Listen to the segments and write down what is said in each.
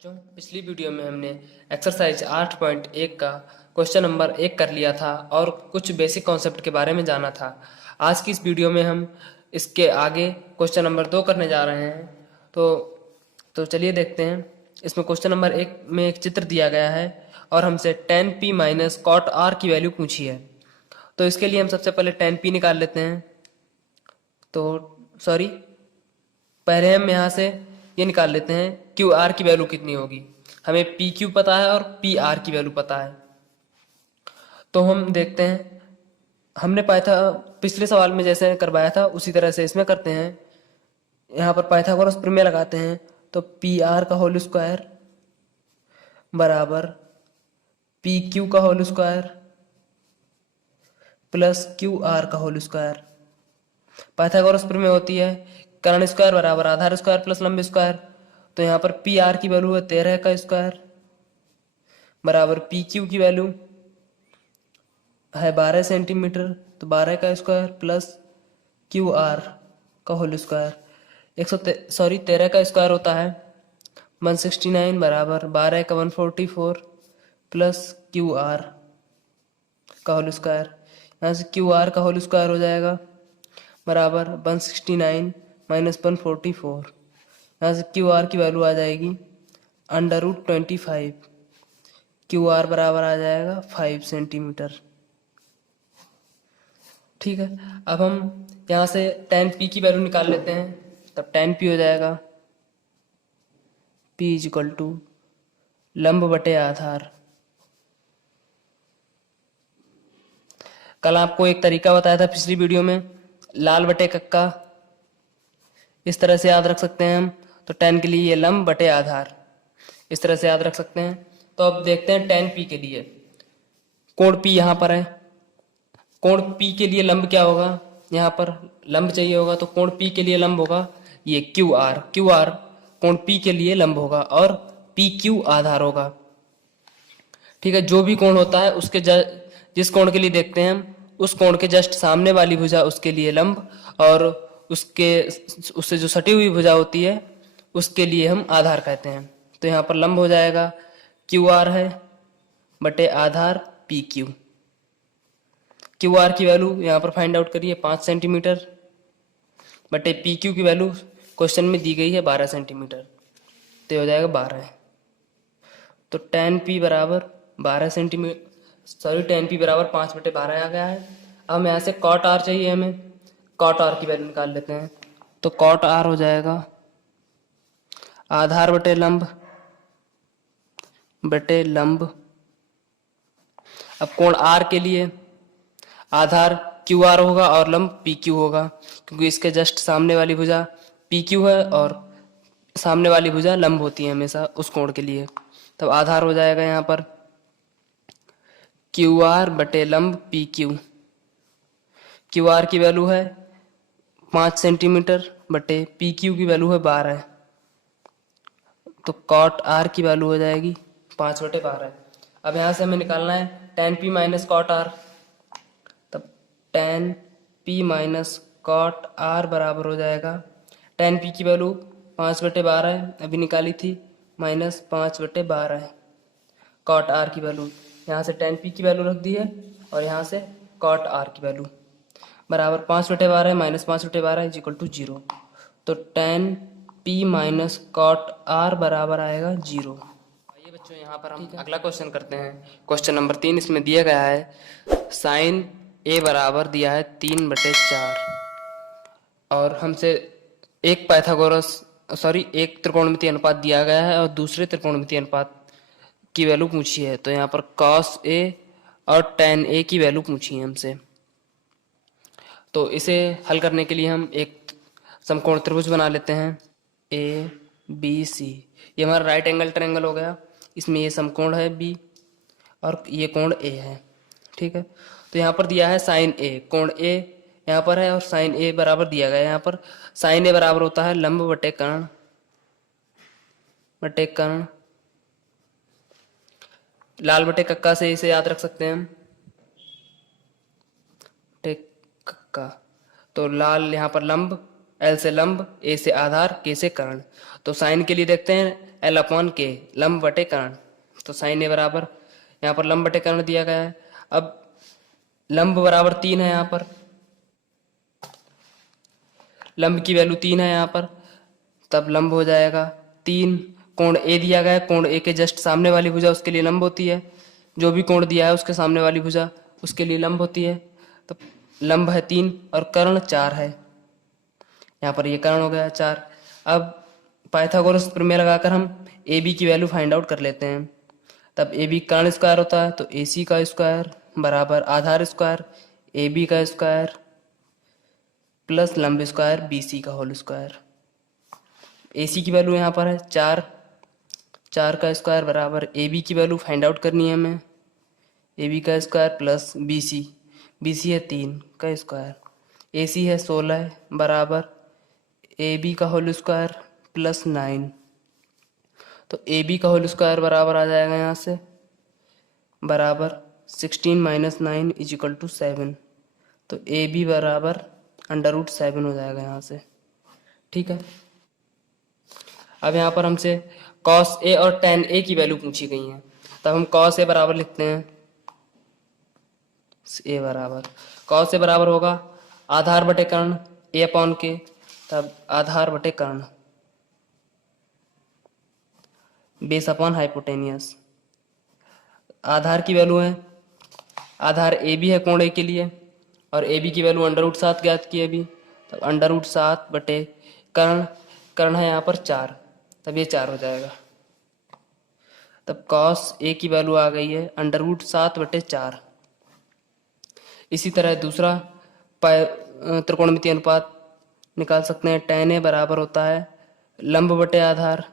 बच्चों, पिछली वीडियो में हमने एक्सरसाइज 8.1 का क्वेश्चन नंबर 1 कर लिया था और कुछ बेसिक कॉन्सेप्ट के बारे में जाना था। आज की इस वीडियो में हम इसके आगे क्वेश्चन नंबर 2 करने जा रहे हैं। तो चलिए देखते हैं। इसमें क्वेश्चन नंबर 1 में एक चित्र दिया गया है और हमसे tan p minus cot r की वैल्यू पूछी है। तो इसके लिए हम सबसे पहले tan p निकाल लेते हैं। पहले हम यहाँ से ये निकाल लेते हैं क्यू आर की वैल्यू कितनी होगी। हमें पी क्यू पता है और पी आर की वैल्यू पता है। तो हम देखते हैं, हमने पिछले सवाल में जैसे करवाया था उसी तरह से इसमें करते हैं। यहाँ पर पाइथागोरस प्रमेय लगाते हैं। तो पी आर का होल स्क्वायर बराबर पी क्यू का whole square plus Q R का होल स्क्वायर। पाइथागोरस प्रमेय होती है कर्ण स्क्वायर बराबर आधार स्क्वायर प्लस लंब स्क्वायर। तो यहाँ पर पी आर की वैल्यू है 13 का स्क्वायर बराबर पी क्यू की वैल्यू है 12 सेंटीमीटर, तो 12 का स्क्वायर प्लस क्यू आर का होल स्क्वायर 13 का स्क्वायर होता है 169 बराबर 12 का 144 प्लस क्यू आर का होल स्क्वायर। यहाँ से क्यू आर का होल स्क्वायर हो जाएगा बराबर 169 माइनस 144। यहाँ से क्यू आर की वैल्यू आ जाएगी √25। क्यू आर बराबर आ जाएगा 5 सेंटीमीटर। ठीक है, अब हम यहाँ से tan p की वैल्यू निकाल लेते हैं। तब tan p हो जाएगा p इजिकल टू लंब बटे आधार। कल आपको एक तरीका बताया था पिछली वीडियो में, लाल बटे कक्का, इस तरह से याद रख सकते हैं हम। तो tan के लिए ये लंब बटे आधार इस तरह से याद रख सकते हैं। तो अब देखते हैं tan p के लिए। कोण p यहाँ पर है, कोण p के लिए लंब क्या होगा, यहाँ पर लंब चाहिए होगा तो कोण p के लिए लंब होगा ये क्यू आर कोण p के लिए लंब होगा और पी क्यू आधार होगा। ठीक है, जो भी कोण होता है उसके जिस कोण के लिए देखते हैं हम उस कोण के जस्ट सामने वाली भुजा उसके लिए लंब और उससे जो सटी हुई भुजा होती है उसके लिए हम आधार कहते हैं। तो यहाँ पर लंब हो जाएगा क्यू आर है बटे आधार पी क्यू। क्यू आर की वैल्यू यहाँ पर फाइंड आउट करिए 5 सेंटीमीटर बटे पी क्यू की वैल्यू क्वेश्चन में दी गई है 12 सेंटीमीटर, तो हो जाएगा 12। तो tan p बराबर 12 सेंटीमीटर tan p बराबर 5/12 आ गया है। अब हम यहाँ से cot r चाहिए, हमें cot r की वैल्यू निकाल लेते हैं। तो cot r हो जाएगा आधार बटे लंब। अब कोण r के लिए आधार क्यू आर होगा और लंब पी क्यू होगा, क्योंकि इसके जस्ट सामने वाली भुजा पी क्यू है और सामने वाली भुजा लंब होती है हमेशा उस कोण के लिए। तब आधार हो जाएगा यहाँ पर क्यू आर बटे लंब पी क्यू। क्यू आर की वैल्यू है 5 सेंटीमीटर बटे पी क्यू की वैल्यू है 12। तो कॉट आर की वैल्यू हो जाएगी 5/12। अब यहाँ से हमें निकालना है tan p minus cot R. तब tan p minus cot R बराबर हो जाएगा tan p की वैल्यू 5/12 अभी निकाली थी माइनस 5/12 कॉट आर की वैल्यू। यहाँ से tan p की वैल्यू रख दी है और यहाँ से कॉट आर की वैल्यू बराबर 5/12 माइनस 5/12 इज इक्वल टू 0। तो tan p minus cot R बराबर आएगा 0। आइए बच्चों, यहाँ पर हम अगला क्वेश्चन करते हैं। क्वेश्चन नंबर 3 इसमें दिया गया है साइन a बराबर दिया है 3/4 और हमसे एक एक त्रिकोणमितीय अनुपात दिया गया है और दूसरे त्रिकोणमितीय अनुपात की वैल्यू पूछी है। तो यहाँ पर cos a और tan a की वैल्यू पूछी है हमसे। तो इसे हल करने के लिए हम एक समकोण त्रिभुज बना लेते हैं ABC। ये हमारा राइट एंगल ट्रायंगल हो गया। इसमें ये समकोण है B और ये कोण A है। ठीक है, तो यहाँ पर दिया है साइन A, कोण A यहाँ पर है और साइन A बराबर दिया गया है। यहाँ पर साइन A बराबर होता है लंब बटे कर्ण। लाल बटे कक्का से इसे याद रख सकते हैं हम, बटे कक्का। तो लाल यहाँ पर लंब एल से लंब, ए से आधार, के से कर्ण। तो साइन के लिए देखते हैं एल अपॉन के, लंब बटे कर्ण। तो साइन ए बराबर, यहाँ पर लंब बटे कर्ण दिया गया है। अब लंब बराबर 3 है, यहाँ पर लंब की वैल्यू 3 है यहाँ पर, तब लंब हो जाएगा 3। कोण ए दिया गया है, कोण ए के जस्ट सामने वाली भुजा उसके लिए लंब होती है। जो भी कोण दिया है उसके सामने वाली भुजा उसके लिए लंब होती है। तो लंब है 3 और कर्ण 4 है। यहाँ पर ये कर्ण हो गया 4। अब पाइथागोरस प्रमेय लगाकर हम ए बी की वैल्यू फाइंड आउट कर लेते हैं। तब ए बी कर्ण स्क्वायर होता है, तो ए सी का स्क्वायर बराबर आधार स्क्वायर ए बी का स्क्वायर प्लस लंब स्क्वायर बी सी का होल स्क्वायर। ए सी की वैल्यू यहाँ पर है 4, 4 का स्क्वायर बराबर ए बी की वैल्यू फाइंड आउट करनी है हमें, ए बी का स्क्वायर प्लस बी सी है 3 का स्क्वायर, ए सी है 16 बराबर ए बी का होल स्क्वायर प्लस 9। तो ए बी का होल स्क्वायर बराबर आ जाएगा यहाँ से बराबर 16 माइनस 9 इज इक्वल टू 7। तो ए बी बराबर √7 हो जाएगा यहाँ से। ठीक है। अब यहाँ पर हमसे कॉस ए और टेन ए की वैल्यू पूछी गई है। तब हम कॉस ए बराबर लिखते हैं, ए बराबर कॉस ए बराबर होगा आधार बटे कर्ण ए अपॉन के, तब आधार बटे कर्ण बेस अपॉन हाइपोटेनियस। आधार की वैल्यू है, आधार ए बी है कोण ए के लिए, और ए बी की वैल्यू √7 ज्ञात की अभी। तब √7 बटे कर्ण, कर्ण है यहाँ पर 4, तब ये 4 हो जाएगा। तब कॉस ए की वैल्यू आ गई है √7 बटे 4। इसी तरह दूसरा त्रिकोणमितीय अनुपात निकाल सकते हैं। tan ए बराबर होता है लंब बटे आधार,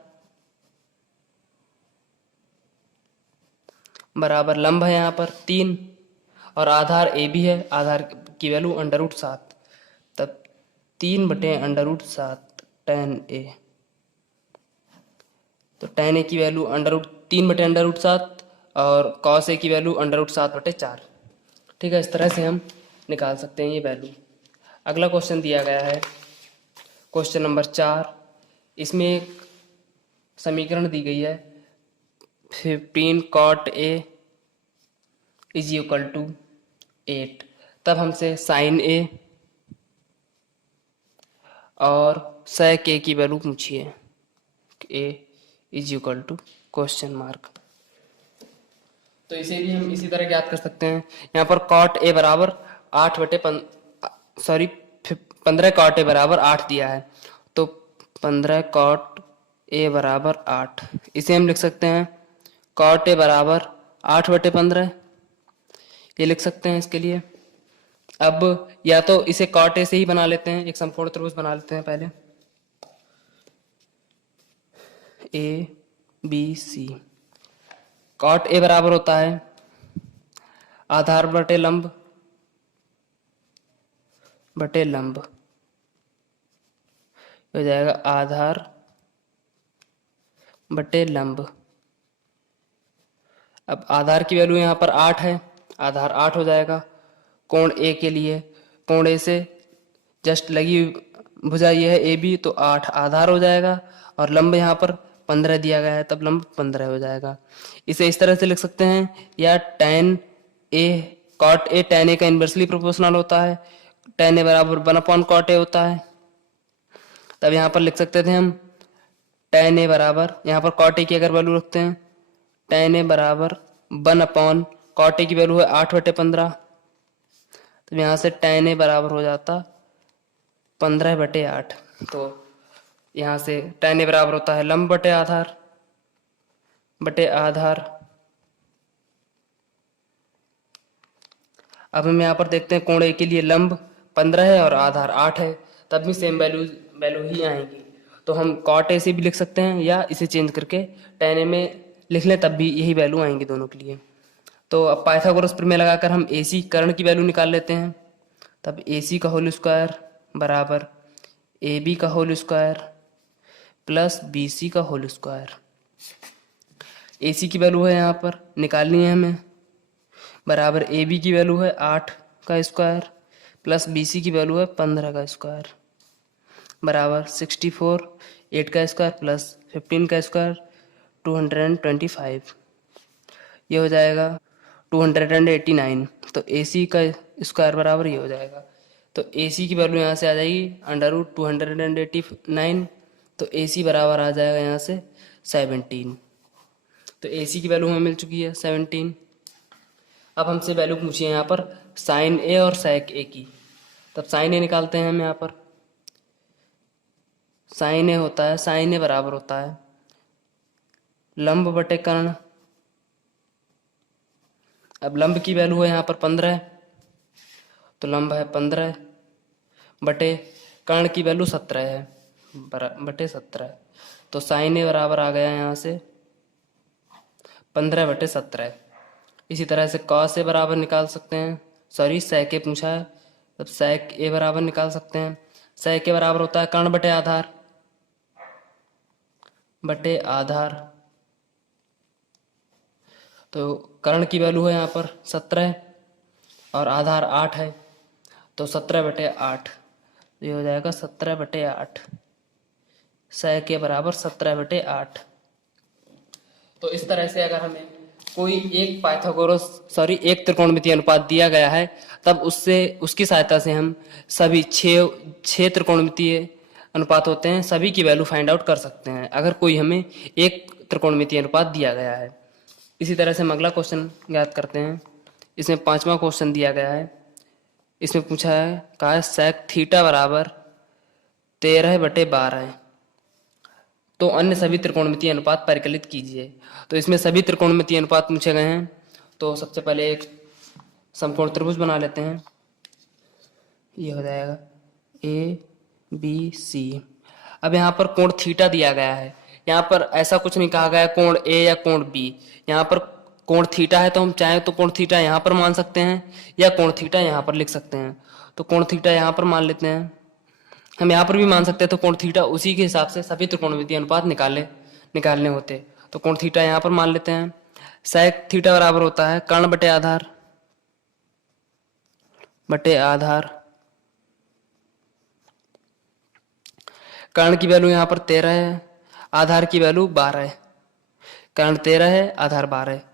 बराबर लंब है यहाँ पर 3 और आधार ए भी है, आधार की वैल्यू √7, तब 3 बटे √7 tan ए। तो tan ए की वैल्यू 3 बटे √7 और cos ए की वैल्यू √7 बटे 4। ठीक है, इस तरह से हम निकाल सकते हैं ये वैल्यू। अगला क्वेश्चन दिया गया है क्वेश्चन नंबर 4। इसमें एक समीकरण दी गई है 15 cot A is equal to 8। तब हमसे साइन ए और sec ए की वैल्यू पूछी है, A is equal to question mark. तो इसे भी हम इसी तरह ज्ञात कर सकते हैं। यहाँ पर cot ए बराबर 15 cot ए बराबर 8 दिया है, तो 15 cot ए बराबर 8। इसे हम लिख सकते हैं cot ए बराबर 8/15, ये लिख सकते हैं इसके लिए। अब या तो इसे cot ए से ही बना लेते हैं, एक समकोण त्रिभुज बना लेते हैं पहले, ए बी सी। cot ए बराबर होता है आधार बटे लंब बटे लंब, हो जाएगा आधार बटे लंब। अब आधार की वैल्यू यहाँ पर 8 है, आधार 8 हो जाएगा। कोण ए के लिए, कोण ए से जस्ट लगी भुजा ये है ए बी, तो 8 आधार हो जाएगा और लंब यहाँ पर 15 दिया गया है, तब लंब 15 हो जाएगा। इसे इस तरह से लिख सकते हैं, या tan ए cot ए tan ए का इन्वर्सली प्रोपोर्शनल होता है, tan ए बराबर 1/cot ए होता है। तब यहाँ पर लिख सकते थे हम tan ए बराबर, यहाँ पर cot ए की अगर वैल्यू रखते हैं, tan ए बराबर 1/cot ए की वैल्यू है 8/15, तो यहाँ से tan ए बराबर हो जाता 15/8। तो यहाँ से tan ए बराबर होता है लंब बटे आधार बटे आधार। अब हम यहाँ पर देखते हैं कोण ए के लिए लंब 15 है और आधार 8 है, तब भी सेम वैल्यू ही आएंगी। तो हम cot ए से भी लिख सकते हैं, या इसे चेंज करके tan ए में लिख लें, तब भी यही वैल्यू आएंगी दोनों के लिए। तो अब पाइथागोरस प्रमेय लगाकर हम ए सी कर्ण की वैल्यू निकाल लेते हैं। तब ए सी का होल स्क्वायर बराबर ए बी का whole square plus B C का होल स्क्वायर। ए सी की वैल्यू है यहाँ पर निकालनी है हमें, बराबर ए बी की वैल्यू है 8 का स्क्वायर प्लस बी सी की वैल्यू है 15 का स्क्वायर। बराबर 64, 8 का स्क्वायर प्लस 15 का स्क्वायर 225, ये हो जाएगा 289। तो AC का स्क्वायर बराबर ये हो जाएगा। तो AC की वैल्यू यहाँ से आ जाएगी √289। तो AC बराबर आ जाएगा यहाँ से 17। तो AC की वैल्यू हमें मिल चुकी है 17। अब हमसे वैल्यू पूछी है यहाँ पर साइन ए और सेक ए की। तब साइन ए निकालते हैं हम यहाँ पर। साइन ए होता है, साइन ए बराबर होता है लंब बटे कर्ण। अब लंब की वैल्यू है यहाँ पर 15, तो लंब है 15 बटे कर्ण की वैल्यू 17 है, बटे 17। तो साइन ए बराबर आ गया यहाँ से 15/17। इसी तरह से कॉस ए बराबर निकाल सकते हैं, सॉरी सेक ए पूछा है, तब सेक ए बराबर निकाल सकते हैं। सेक ए बराबर होता है कर्ण बटे आधार, बटे आधार। तो कर्ण की वैल्यू है यहाँ पर 17 और आधार 8 है, तो 17/8, ये हो जाएगा 17/8। सेक के बराबर 17/8। तो इस तरह से अगर हमें कोई एक एक त्रिकोणमितीय अनुपात दिया गया है, तब उससे उसकी सहायता से हम सभी छः त्रिकोणमितीय अनुपात होते हैं, सभी की वैल्यू फाइंड आउट कर सकते हैं अगर कोई हमें एक त्रिकोणमितीय अनुपात दिया गया है। इसी तरह से हम अगला क्वेश्चन ज्ञात करते हैं। इसमें 5वां क्वेश्चन दिया गया है। इसमें पूछा है, कहा है सेक थीटा बराबर 13/12, तो अन्य सभी त्रिकोणमितीय अनुपात परिकलित कीजिए। तो इसमें सभी त्रिकोणमितीय अनुपात पूछे गए हैं। तो सबसे पहले एक समकोण त्रिभुज बना लेते हैं। ये हो जाएगा ABC। अब यहाँ पर कोण थीटा दिया गया है। यहाँ पर ऐसा कुछ नहीं कहा गया है कोण A या कोण B। यहाँ पर कोण थीटा है, तो हम चाहें तो कोण थीटा यहाँ पर मान सकते हैं या कोण थीटा यहाँ पर लिख सकते हैं। तो कोण थीटा यहाँ पर मान लेते हैं, हम यहाँ पर भी मान सकते हैं। तो कोण थीटा उसी के हिसाब से सभी त्रिकोणमितीय अनुपात निकालने होते। तो कोण थीटा यहाँ पर मान लेते हैं। सेक थीटा बराबर होता है कर्ण बटे आधार, कर्ण की वैल्यू यहाँ पर 13 है, आधार की वैल्यू 12 है। कर्ण 13 है, आधार 12 है।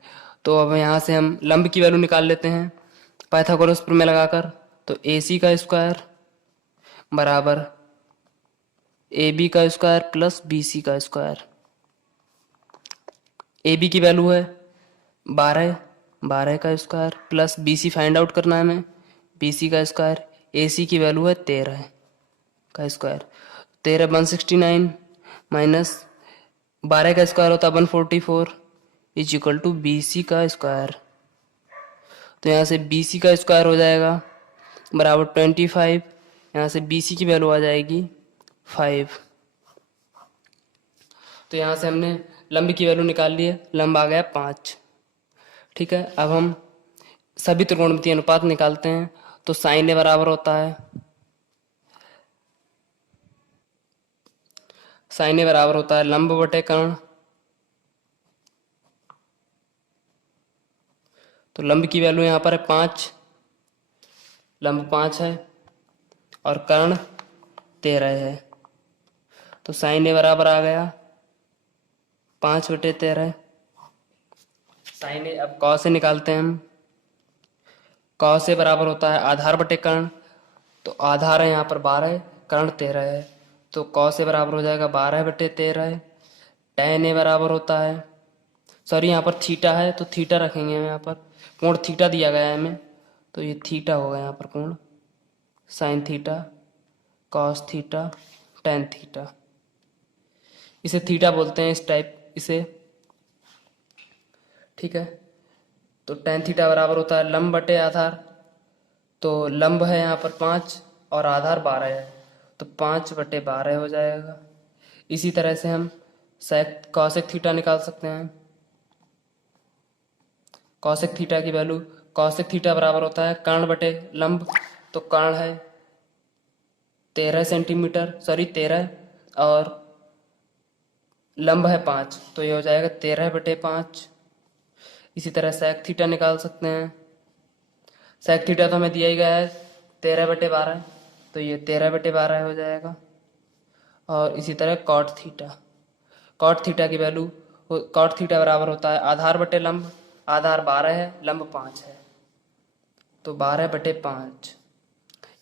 तो अब यहाँ से हम लंब की वैल्यू निकाल लेते हैं पाइथागोरस प्रमेय लगाकर। तो AC का स्क्वायर बराबर AB का स्क्वायर प्लस BC का स्क्वायर। AB की वैल्यू है 12 का square plus BC find out करना है हमें, BC का स्क्वायर। AC की वैल्यू है 13 का स्क्वायर। 13 169 माइनस 12 का स्क्वायर होता है 144 इज इक्वल टू BC का स्क्वायर। तो यहाँ से BC का स्क्वायर हो जाएगा बराबर 25। यहाँ से BC की वैल्यू आ जाएगी 5। तो यहाँ से हमने लंब की वैल्यू निकाल ली है, लंब आ गया 5। ठीक है, अब हम सभी त्रिकोणमितीय अनुपात निकालते हैं। तो साइन ए बराबर होता है लंब बटे कर्ण। तो लंब की वैल्यू यहाँ पर है 5, लंब 5 है और कर्ण 13 है। तो साइन ए बराबर आ गया 5/13 साइन ए। अब कॉस ए निकालते हैं हम। कॉस ए बराबर होता है आधार बटे कर्ण। तो आधार है यहाँ पर 12, कर्ण 13 है। तो कॉस ए बराबर हो जाएगा 12/13। टैन ए बराबर होता है, सॉरी यहाँ पर थीटा है तो थीटा रखेंगे हम। यहाँ पर कोण थीटा दिया गया है हमें, तो ये थीटा होगा यहाँ पर कोण। Sine theta, cos theta, tan theta, इसे थीटा बोलते हैं इस टाइप इसे। ठीक है, तो टैन थीटा बराबर होता है लंब बटे आधार। तो लंब है यहाँ पर 5 और आधार 12 है, तो 5/12 हो जाएगा। इसी तरह से हम कॉसेक थीटा निकाल सकते हैं। कॉसेक थीटा की वैल्यू, कॉसेक थीटा बराबर होता है कर्ण बटे लंब। तो कर्ण है 13 सेंटीमीटर, सॉरी 13, और लंब है 5, तो ये हो जाएगा 13/5। इसी तरह सेक थीटा निकाल सकते हैं। सेक थीटा तो हमें दिया ही गया है 13/12, तो ये 13/12 हो जाएगा। और इसी तरह कॉट थीटा। कॉट थीटा की वैल्यू, कॉट थीटा बराबर होता है आधार बटे लंब। आधार 12 है, लंब 5 है, तो 12/5।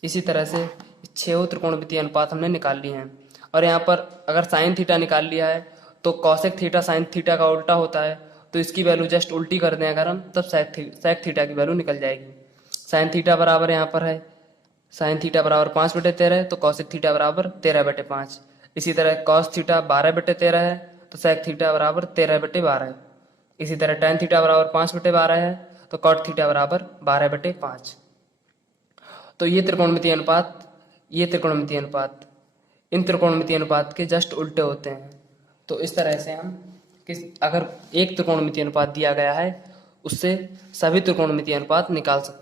इसी तरह से 6 त्रिकोणमितीय अनुपात हमने निकाल लिए हैं। और यहाँ पर अगर साइन थीटा निकाल लिया है तो कॉसेक थीटा साइन थीटा का उल्टा होता है, तो इसकी वैल्यू जस्ट उल्टी कर दें अगर हम, तब सेक थीटा की वैल्यू निकल जाएगी। साइन थीटा बराबर यहाँ पर है, साइन थीटा बराबर 5/13 है, तो कॉसेक थीटा बराबर 13/5। इसी तरह कॉस थीटा 12/13 है, तो सेक थीटा बराबर 13/12 है। इसी तरह tan थीटा बराबर 5/12 है, तो कॉट थीटा बराबर 12/5। तो ये त्रिकोणमितीय अनुपात, ये त्रिकोणमितीय अनुपात इन त्रिकोणमितीय अनुपात के जस्ट उल्टे होते हैं। तो इस तरह से हम अगर एक त्रिकोणमितीय अनुपात दिया गया है उससे सभी त्रिकोणमितीय अनुपात निकाल सकते हैं।